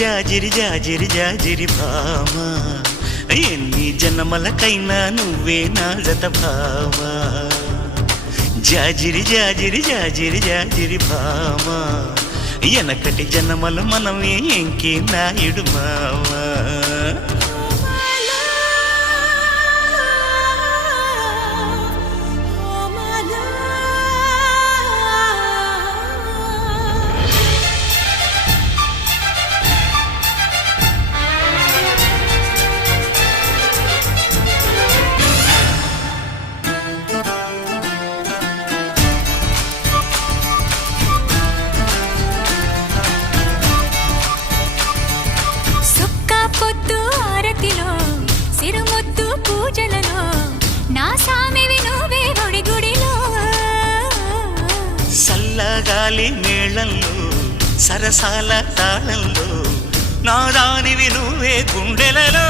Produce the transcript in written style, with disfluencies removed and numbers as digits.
జాజిరి జాజిరి జాజిరి భామా ఎన్ని జన్మలకైనా నువ్వే నా జత భామా జాజిరి జాజిరి జాజిరి జాజిరి భామా ఎనకటి జన్మలు మనమే ఎంకే నాయుడు మావా సిరుముద్దు పూజలలో నా సామివి నువ్వే గుడి గుడిలో సల్లగాలి మేళంలో సరసాల తాళంలో నా దానివి నువ్వే గుండెలలో